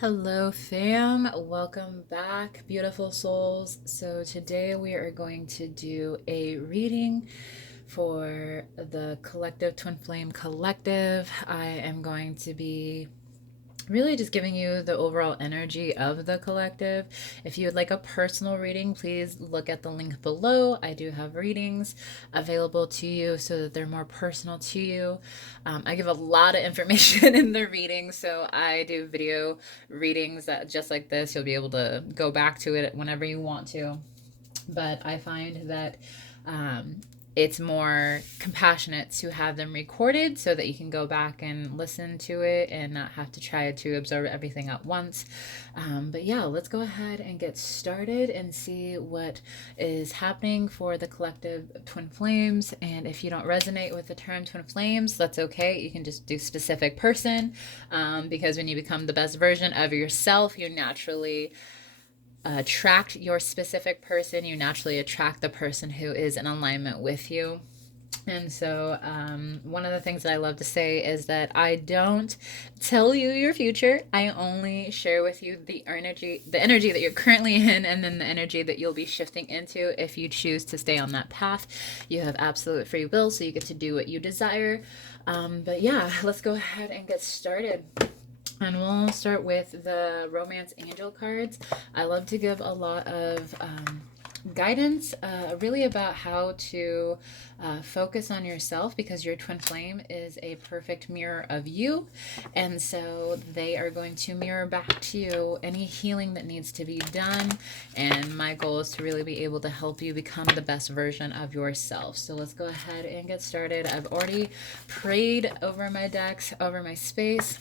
Hello, fam. Welcome back, beautiful souls. So, today we are going to do a reading for the Collective Twin Flame Collective. I am going to be really just giving you the overall energy of the collective. If you would like a personal reading, please look at the link below. I do have readings available to you so that they're more personal to you. I give a lot of information in the reading, so I do video readings that just like this. You'll be able to go back to it whenever you want to. But I find that um, it's more compassionate to have them recorded so that you can go back and listen to it and not have to try to absorb everything at once. But yeah, let's go ahead and get started and see what is happening for the collective twin flames. And if you don't resonate with the term twin flames, that's okay. You can just do specific person, because when you become the best version of yourself, you naturally attract your specific person. You naturally attract the person who is in alignment with you. And so, one of the things that I love to say is that I don't tell you your future. I only share with you the energy that you're currently in, and then the energy that you'll be shifting into if you choose to stay on that path. You have absolute free will, so you get to do what you desire. But yeah, let's go ahead and get started. And we'll start with the Romance Angel cards. I love to give a lot of guidance, really about how to focus on yourself, because your twin flame is a perfect mirror of you. And so they are going to mirror back to you any healing that needs to be done. And my goal is to really be able to help you become the best version of yourself. So let's go ahead and get started. I've already prayed over my decks, over my space.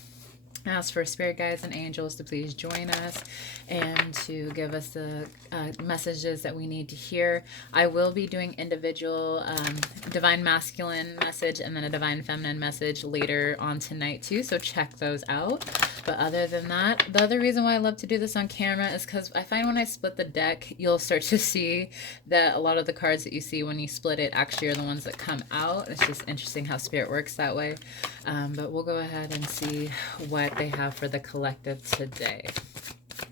Ask for spirit guides and angels to please join us and to give us the messages that we need to hear. I will be doing individual divine masculine message and then a divine feminine message later on tonight too, so check those out. But other than that, the other reason why I love to do this on camera is because I find when I split the deck, you'll start to see that a lot of the cards that you see when you split it actually are the ones that come out. It's just interesting how spirit works that way. But we'll go ahead and see what they have for the collective today.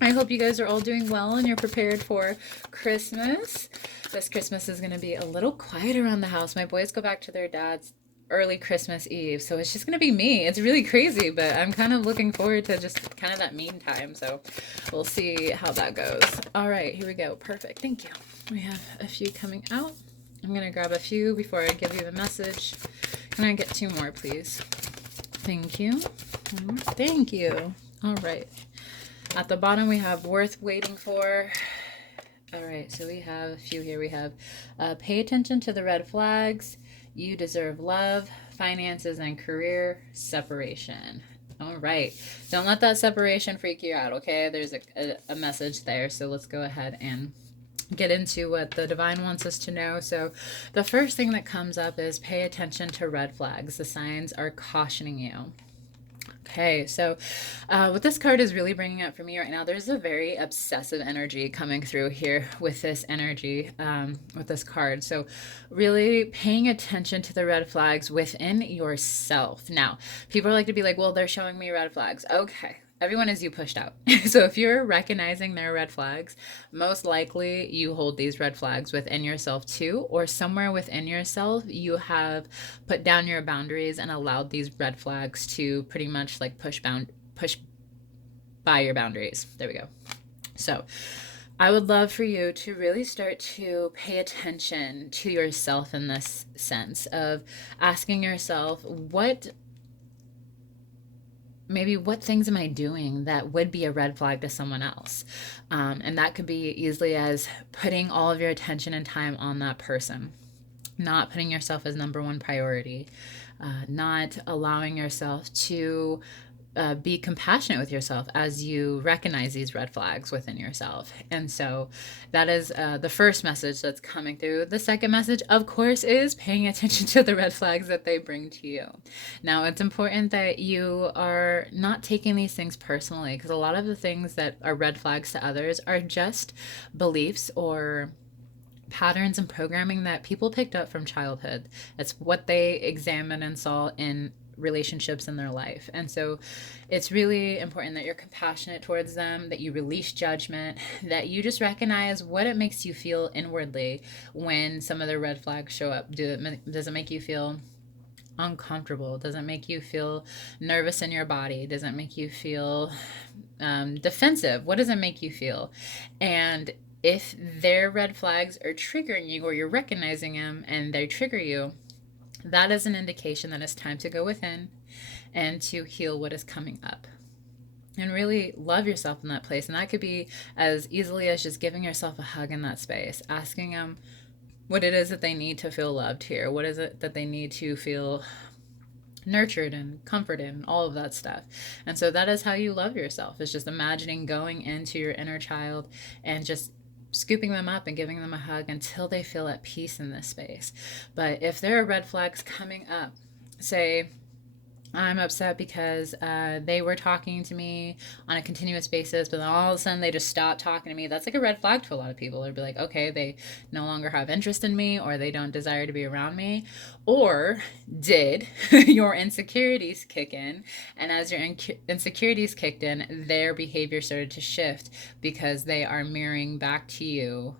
I hope you guys are all doing well and you're prepared for Christmas. This Christmas is going to be a little quiet around the house. My boys go back to their dad's early Christmas Eve, so it's just going to be me. It's really crazy, but I'm kind of looking forward to just kind of that meantime, so we'll see how that goes. All right, here we go. Perfect. Thank you. We have a few coming out. I'm going to grab a few before I give you the message. Can I get two more, please? Thank you. Thank you. All right. At the bottom, we have worth waiting for. All right, so we have a few here. We have pay attention to the red flags. You deserve love, finances, and career separation. All right. Don't let that separation freak you out, okay? There's a message there. So let's go ahead and get into what the divine wants us to know. So the first thing that comes up is pay attention to red flags. The signs are cautioning you. Okay, so what this card is really bringing up for me right now, there's a very obsessive energy coming through here with this energy, with this card. So really paying attention to the red flags within yourself. Now, people like to be like, well, they're showing me red flags. Okay, everyone is you pushed out. So if you're recognizing their red flags, most likely you hold these red flags within yourself too, or somewhere within yourself you have put down your boundaries and allowed these red flags to pretty much like push by your boundaries. There we go. So I would love for you to really start to pay attention to yourself in this sense of asking yourself, what things am I doing that would be a red flag to someone else? And that could be easily as putting all of your attention and time on that person, not putting yourself as number one priority, not allowing yourself to be compassionate with yourself as you recognize these red flags within yourself. And so that is the first message that's coming through. The second message, of course, is paying attention to the red flags that they bring to you. Now, it's important that you are not taking these things personally, because a lot of the things that are red flags to others are just beliefs or patterns and programming that people picked up from childhood. It's what they examined and saw in relationships in their life. And so it's really important that you're compassionate towards them, that you release judgment, that you just recognize what it makes you feel inwardly when some of the red flags show up. Does it make you feel uncomfortable? Does it make you feel nervous in your body? Does it make you feel defensive? What does it make you feel? And if their red flags are triggering you, or you're recognizing them and they trigger you, that is an indication that it's time to go within and to heal what is coming up. And really love yourself in that place. And that could be as easily as just giving yourself a hug in that space, asking them what it is that they need to feel loved here. What is it that they need to feel nurtured and comforted and all of that stuff. And so that is how you love yourself. It's just imagining going into your inner child and just scooping them up and giving them a hug until they feel at peace in this space. But if there are red flags coming up, say, I'm upset because they were talking to me on a continuous basis, but then all of a sudden they just stopped talking to me. That's like a red flag to a lot of people. They'll be like, okay, they no longer have interest in me, or they don't desire to be around me. Or did your insecurities kick in? And as your insecurities kicked in, their behavior started to shift because they are mirroring back to you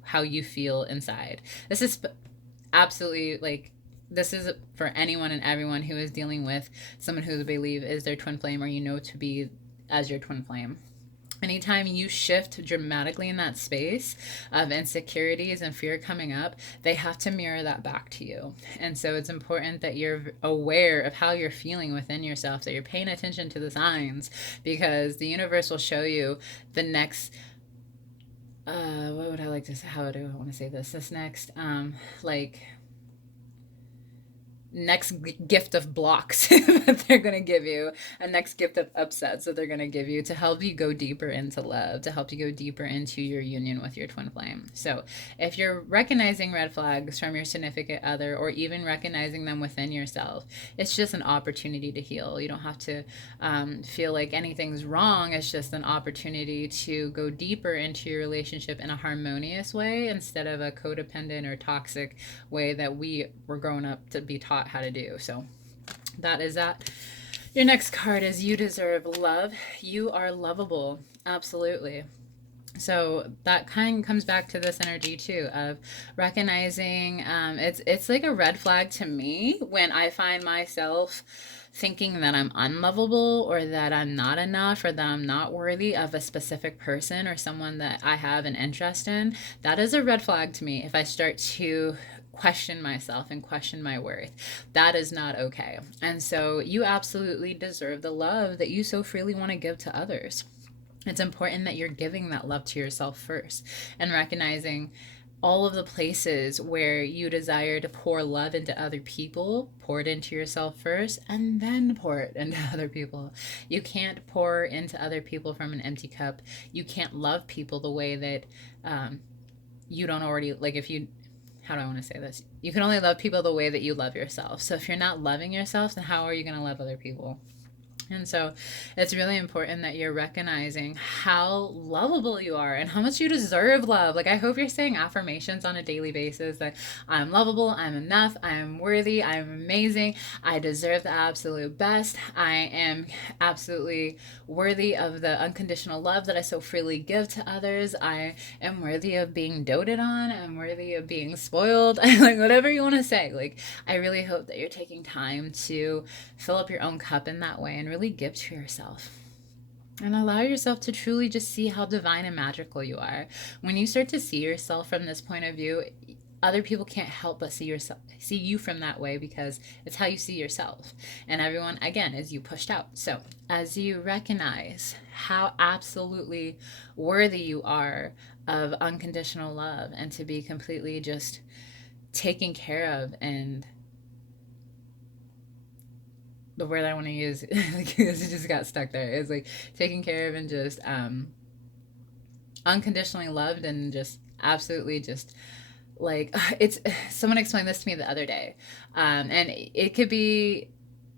how you feel inside. This is absolutely like, this is for anyone and everyone who is dealing with someone who they believe is their twin flame, or you know to be as your twin flame. Anytime you shift dramatically in that space of insecurities and fear coming up, they have to mirror that back to you. And so it's important that you're aware of how you're feeling within yourself, that you're paying attention to the signs, because the universe will show you the next what would I like to say? How do I want to say this? This next next gift of blocks that they're going to give you, a next gift of upsets that they're going to give you to help you go deeper into love, to help you go deeper into your union with your twin flame. So if you're recognizing red flags from your significant other, or even recognizing them within yourself, it's just an opportunity to heal. You don't have to feel like anything's wrong. It's just an opportunity to go deeper into your relationship in a harmonious way, instead of a codependent or toxic way that we were grown up to be taught how to do. So that is that. Your next card is you deserve love. You are lovable. Absolutely. So that kind of comes back to this energy too of recognizing it's like a red flag to me when I find myself thinking that I'm unlovable, or that I'm not enough, or that I'm not worthy of a specific person or someone that I have an interest in. That is a red flag to me if I start to question myself and question my worth. That is not okay. And so you absolutely deserve the love that you so freely want to give to others. It's important that you're giving that love to yourself first, and recognizing all of the places where you desire to pour love into other people. Pour it into yourself first, and then pour it into other people. You can't pour into other people from an empty cup. You can't love people the way that you don't already, like, if you, how do I want to say this? You can only love people the way that you love yourself. So if you're not loving yourself, then how are you going to love other people? And so it's really important that you're recognizing how lovable you are and how much you deserve love. Like, I hope you're saying affirmations on a daily basis that I'm lovable, I'm enough, I'm worthy, I'm amazing, I deserve the absolute best, I am absolutely worthy of the unconditional love that I so freely give to others, I am worthy of being doted on, I'm worthy of being spoiled, like whatever you want to say. Like, I really hope that you're taking time to fill up your own cup in that way and really give to yourself. And allow yourself to truly just see how divine and magical you are. When you start to see yourself from this point of view, other people can't help but see you from that way, because it's how you see yourself. And everyone, again, is you pushed out. So as you recognize how absolutely worthy you are of unconditional love, and to be completely just taken care of, and the word I want to use, because it just got stuck there, is like taken care of and just unconditionally loved, and just absolutely just like, it's, someone explained this to me the other day, and it could be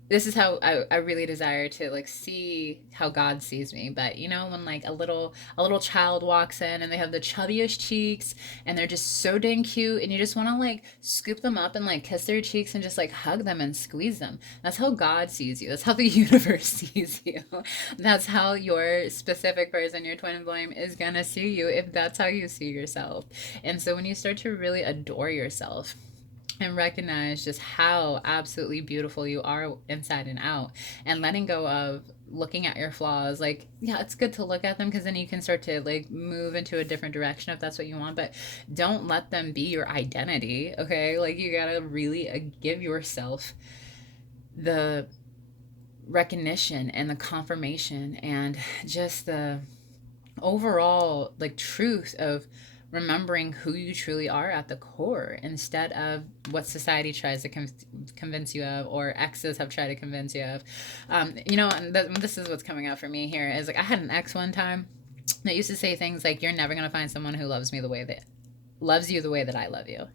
this is how I really desire to like see how God sees me. But you know, when like a little child walks in and they have the chubbiest cheeks and they're just so dang cute and you just want to like scoop them up and like kiss their cheeks and just like hug them and squeeze them. That's how God sees you. That's how the universe sees you. That's how your specific person, your twin flame, is gonna see you if that's how you see yourself. And so when you start to really adore yourself and recognize just how absolutely beautiful you are inside and out, and letting go of looking at your flaws, like, yeah, it's good to look at them because then you can start to like move into a different direction if that's what you want, but don't let them be your identity. Okay, like you gotta really give yourself the recognition and the confirmation and just the overall like truth of remembering who you truly are at the core, instead of what society tries to convince you of, or exes have tried to convince you of. You know, and this is what's coming out for me here is like I had an ex one time that used to say things like, you're never going to find someone who loves me the way that loves you the way that I love you.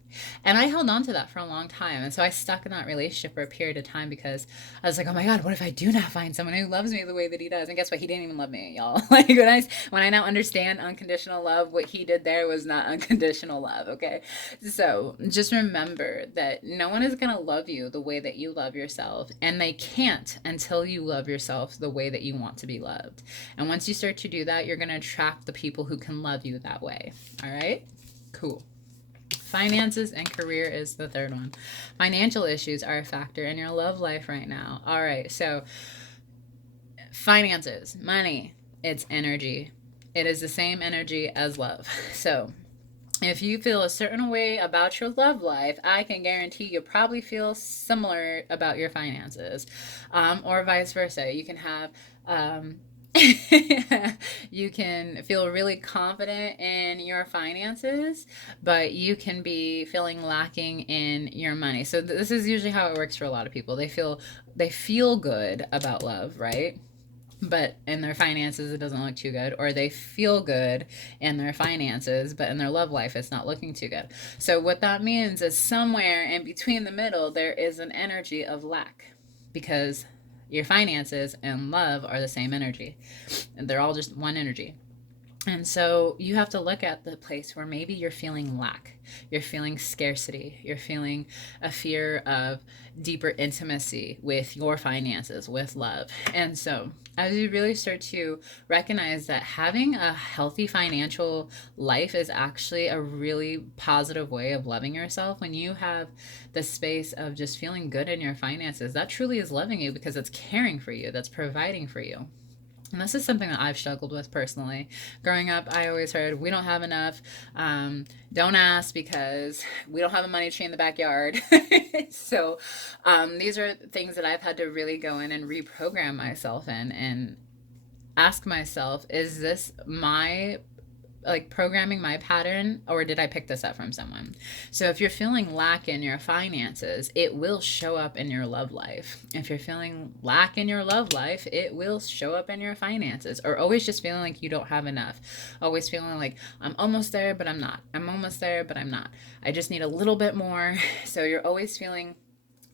And I held on to that for a long time. And so I stuck in that relationship for a period of time because I was like, oh my God, what if I do not find someone who loves me the way that he does? And guess what? He didn't even love me, y'all. Like when I now understand unconditional love, what he did there was not unconditional love. Okay. So just remember that no one is going to love you the way that you love yourself. And they can't until you love yourself the way that you want to be loved. And once you start to do that, you're going to attract the people who can love you that way. All right. Cool. Finances and career is the third one. Financial issues are a factor in your love life right now. All right. So, finances, money, it's energy. It is the same energy as love. So, if you feel a certain way about your love life, I can guarantee you probably feel similar about your finances, or vice versa. You can have you can feel really confident in your finances, but you can be feeling lacking in your money. So this is usually how it works for a lot of people. They feel good about love, right? But in their finances it doesn't look too good, or they feel good in their finances but in their love life it's not looking too good. So what that means is somewhere in between the middle there is an energy of lack, because your finances and love are the same energy, and they're all just one energy. And so you have to look at the place where maybe you're feeling lack, you're feeling scarcity, you're feeling a fear of deeper intimacy with your finances, with love. And so as you really start to recognize that having a healthy financial life is actually a really positive way of loving yourself, when you have the space of just feeling good in your finances, that truly is loving you because it's caring for you, that's providing for you. And this is something that I've struggled with personally. Growing up, I always heard, we don't have enough. Don't ask because we don't have a money tree in the backyard. So these are things that I've had to really go in and reprogram myself in and ask myself, is this my like programming my pattern, or did I pick this up from someone? So if you're feeling lack in your finances, it will show up in your love life. If you're feeling lack in your love life, it will show up in your finances. Or always just feeling like you don't have enough, always feeling like I'm almost there but I'm not, I'm almost there but I'm not, I just need a little bit more. So you're always feeling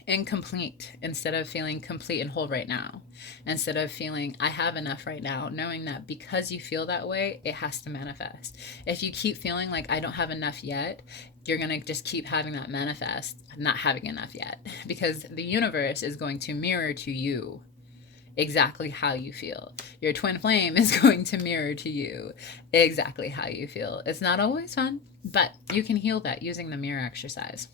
incomplete instead of feeling complete and whole right now, instead of feeling I have enough right now, knowing that because you feel that way it has to manifest. If you keep feeling like I don't have enough yet, you're going to just keep having that manifest, not having enough yet, because the universe is going to mirror to you exactly how you feel. Your twin flame is going to mirror to you exactly how you feel. It's not always fun, but you can heal that using the mirror exercise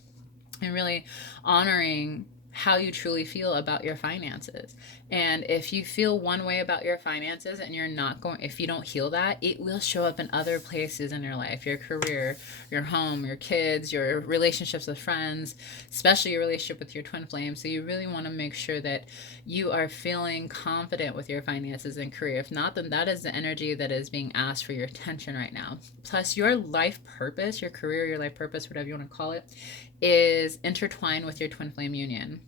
and really honoring how you truly feel about your finances. And if you feel one way about your finances and you're not going, if you don't heal that, it will show up in other places in your life, your career, your home, your kids, your relationships with friends, especially your relationship with your twin flame. So you really want to make sure that you are feeling confident with your finances and career. If not, then that is the energy that is being asked for your attention right now. Plus, your life purpose, your career, your life purpose, whatever you want to call it, is intertwined with your twin flame union.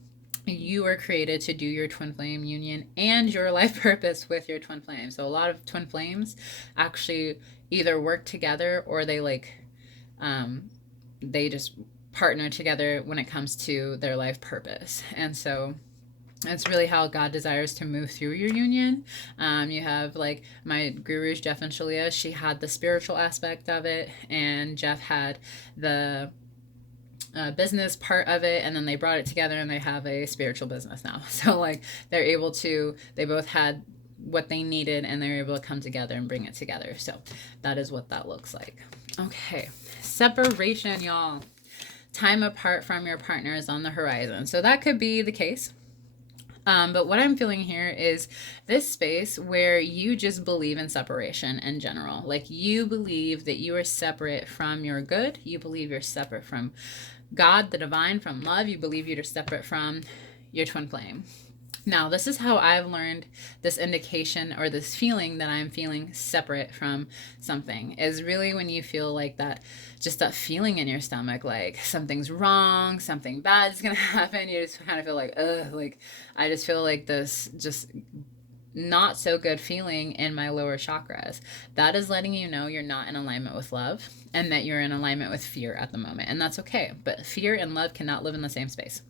You are created to do your twin flame union and your life purpose with your twin flame. So a lot of twin flames actually either work together, or they just partner together when it comes to their life purpose. And so That's really how God desires to move through your union. You have like my gurus, Jeff and Shalia. She had the spiritual aspect of it, and Jeff had the business part of it, and then they brought it together and they have a spiritual business now. So like they're able to, they both had what they needed and they're able to come together and bring it together. So that is what that looks like. Okay, separation, y'all. Time apart from your partner is on the horizon. So that could be the case. But what I'm feeling here is this space where you just believe in separation in general. Like you believe that you are separate from your good. You believe you're separate from God, the divine, from love. You believe you're separate from your twin flame. Now, this is how I've learned this indication or this feeling that I'm feeling separate from something is really when you feel like that, just that feeling in your stomach, like something's wrong, something bad is going to happen. You just kind of feel like, ugh, like I just feel like this just not so good feeling in my lower chakras. That is letting you know you're not in alignment with love and that you're in alignment with fear at the moment. And that's okay. But fear and love cannot live in the same space.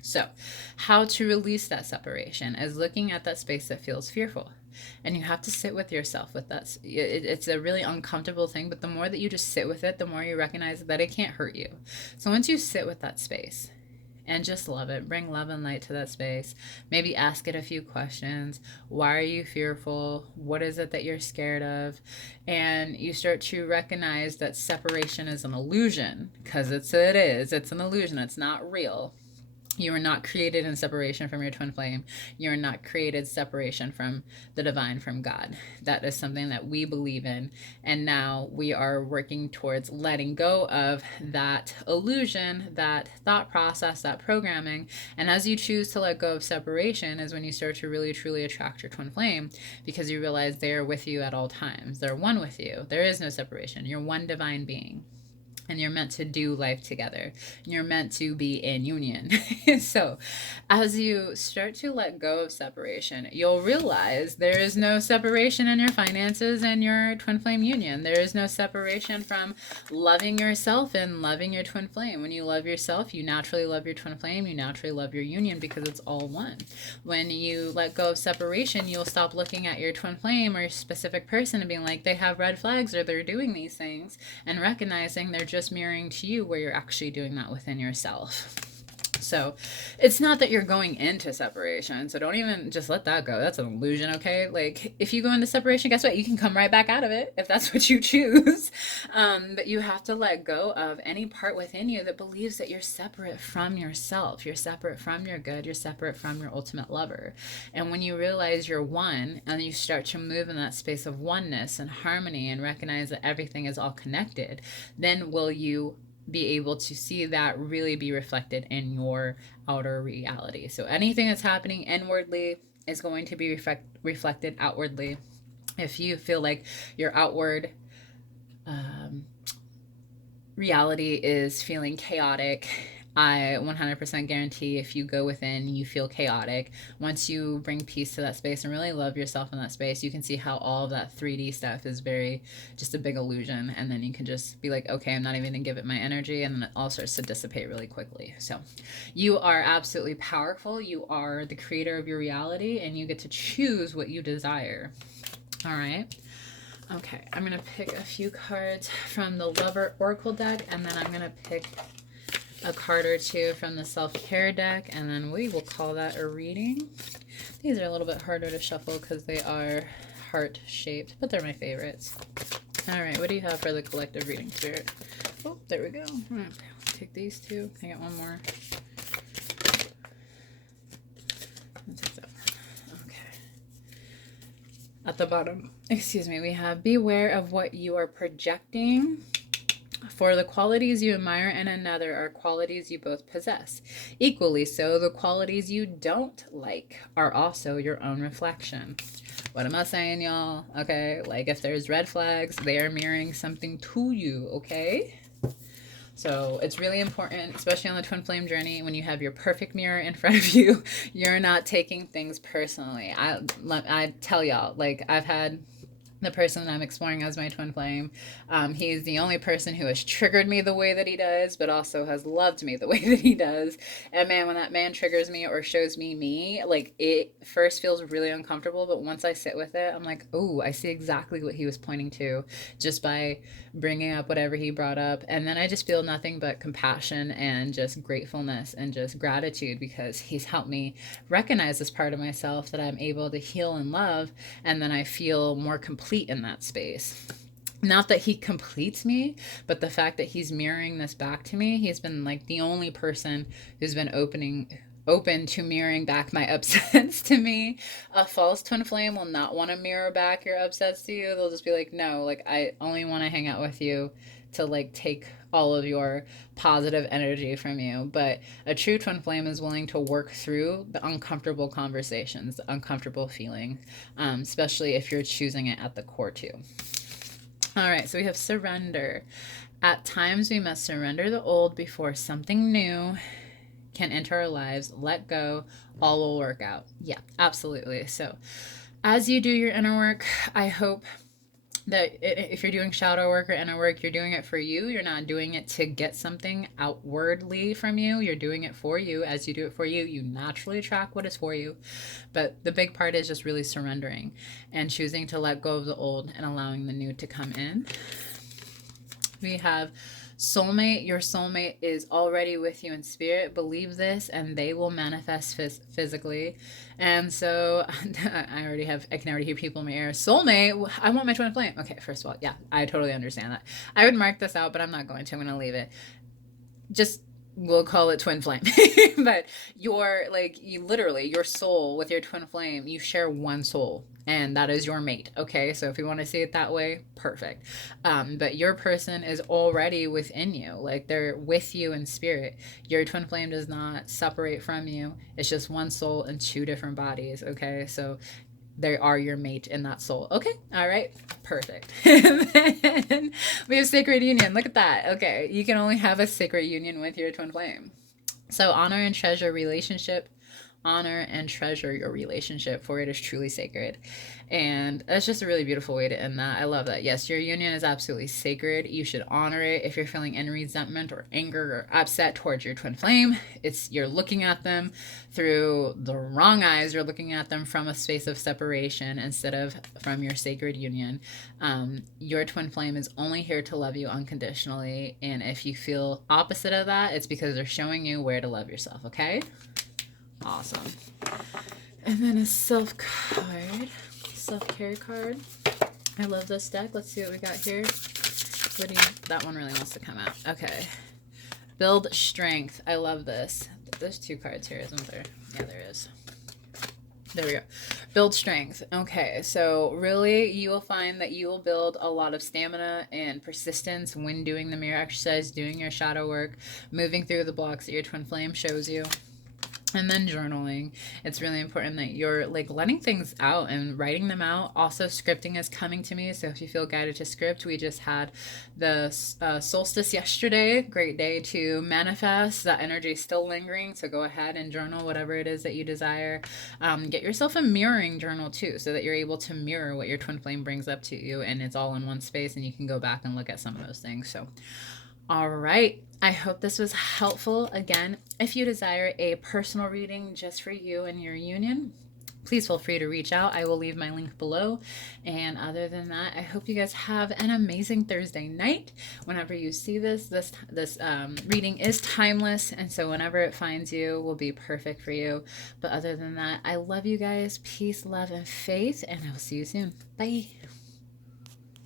So, how to release that separation is looking at that space that feels fearful. And you have to sit with yourself with that. It's a really uncomfortable thing, but the more that you just sit with it, the more you recognize that it can't hurt you. So, once you sit with that space and just love it, bring love and light to that space, maybe ask it a few questions. Why are you fearful? What is it that you're scared of? And you start to recognize that separation is an illusion, because it's an illusion. It's not real. You are not created in separation from your twin flame. You are not created separation from the divine, from God. That is something that we believe in. And now we are working towards letting go of that illusion, that thought process, that programming. And as you choose to let go of separation is when you start to really, truly attract your twin flame, because you realize they are with you at all times. They're one with you. There is no separation. You're one divine being. And you're meant to do life together. You're meant to be in union. So as you start to let go of separation, you'll realize there is no separation in your finances and your twin flame union. There is no separation from loving yourself and loving your twin flame. When you love yourself, you naturally love your twin flame. You naturally love your union, because it's all one. When you let go of separation, you'll stop looking at your twin flame or your specific person and being like, they have red flags or they're doing these things, and recognizing they're just mirroring to you where you're actually doing that within yourself. So it's not that you're going into separation. So don't even just let that go. That's an illusion, okay? Like if you go into separation, guess what? You can come right back out of it if that's what you choose. But you have to let go of any part within you that believes that you're separate from yourself. You're separate from your good. You're separate from your ultimate lover. And when you realize you're one and you start to move in that space of oneness and harmony and recognize that everything is all connected, then will you be able to see that really be reflected in your outer reality. So anything that's happening inwardly is going to be reflected outwardly. If you feel like your outward reality is feeling chaotic, I 100% guarantee if you go within, you feel chaotic. Once you bring peace to that space and really love yourself in that space, you can see how all of that 3D stuff is very just a big illusion. And then you can just be like, okay, I'm not even going to give it my energy. And then it all starts to dissipate really quickly. So you are absolutely powerful. You are the creator of your reality, and you get to choose what you desire. All right. Okay, I'm going to pick a few cards from the Lover Oracle deck, and then I'm going to pick a card or two from the self-care deck, and then we will call that a reading. These are a little bit harder to shuffle because they are heart-shaped, but they're my favorites. All right, what do you have for the collective reading, Spirit? Oh, there we go. All right, take these two. I got one more. Okay. At the bottom, excuse me, we have beware of what you are projecting. For the qualities you admire in another are qualities you both possess. Equally so, the qualities you don't like are also your own reflection. What am I saying, y'all? Okay, like if there's red flags, they are mirroring something to you, okay? So it's really important, especially on the twin flame journey, when you have your perfect mirror in front of you, you're not taking things personally. I tell y'all, like I've had the person that I'm exploring as my twin flame. He's the only person who has triggered me the way that he does, but also has loved me the way that he does. And man, when that man triggers me or shows me, like it first feels really uncomfortable, but once I sit with it, I'm like, oh, I see exactly what he was pointing to just by bringing up whatever he brought up. And then I just feel nothing but compassion and just gratefulness and just gratitude because he's helped me recognize this part of myself that I'm able to heal and love. And then I feel more complete in that space. Not that he completes me, but the fact that he's mirroring this back to me. He's been like the only person who's been open to mirroring back my upsets to me. A false twin flame will not want to mirror back your upsets to you. They'll just be like, no, like I only want to hang out with you to like take all of your positive energy from you. But a true twin flame is willing to work through the uncomfortable conversations, the uncomfortable feeling, especially if you're choosing it at the core too. All right, so we have surrender. At times, we must surrender the old before something new can enter our lives. Let go, all will work out. Yeah, absolutely. So, as you do your inner work, I hope that if you're doing shadow work or inner work, you're doing it for you. You're not doing it to get something outwardly from you. You're doing it for you. As you do it for you, you naturally attract what is for you. But the big part is just really surrendering and choosing to let go of the old and allowing the new to come in. We have soulmate. Your soulmate is already with you in spirit. Believe this and they will manifest physically. And so I can already hear people in my ear. Soulmate, I want my twin flame. Okay, first of all, yeah, I totally understand that. I would mark this out, but I'm not going to. I'm going to leave it. Just we'll call it twin flame. But you literally, your soul with your twin flame, you share one soul and that is your mate. Okay, so if you want to see it that way, perfect. But your person is already within you, like they're with you in spirit. Your twin flame does not separate from you. It's just one soul in two different bodies. Okay, so they are your mate in that soul. Okay, all right, perfect. And then we have sacred union. Look at that. Okay, you can only have a sacred union with your twin flame. So honor and treasure relationship. Honor and treasure your relationship, for it is truly sacred. And that's just a really beautiful way to end that. I love that. Yes, your union is absolutely sacred. You should honor it. If you're feeling any resentment or anger or upset towards your twin flame, you're looking at them through the wrong eyes. You're looking at them from a space of separation instead of from your sacred union. Your twin flame is only here to love you unconditionally. And if you feel opposite of that, it's because they're showing you where to love yourself, okay? Awesome. And then a self-care card. I love this deck. Let's see what we got here. That one really wants to come out. Okay. Build strength. I love this. There's two cards here, isn't there? Yeah, there is. There we go. Build strength. Okay, so really you will find that you will build a lot of stamina and persistence when doing the mirror exercise, doing your shadow work, moving through the blocks that your twin flame shows you. And then journaling. It's really important that you're like letting things out and writing them out. Also, scripting is coming to me. So if you feel guided to script, we just had the solstice yesterday. Great day to manifest. That energy is still lingering. So go ahead and journal whatever it is that you desire. Get yourself a mirroring journal too, so that you're able to mirror what your twin flame brings up to you, and it's all in one space, and you can go back and look at some of those things. So all right. I hope this was helpful. Again, if you desire a personal reading just for you and your union, please feel free to reach out. I will leave my link below. And other than that, I hope you guys have an amazing Thursday night. Whenever you see this reading is timeless. And so whenever it finds you will be perfect for you. But other than that, I love you guys. Peace, love, and faith. And I will see you soon. Bye.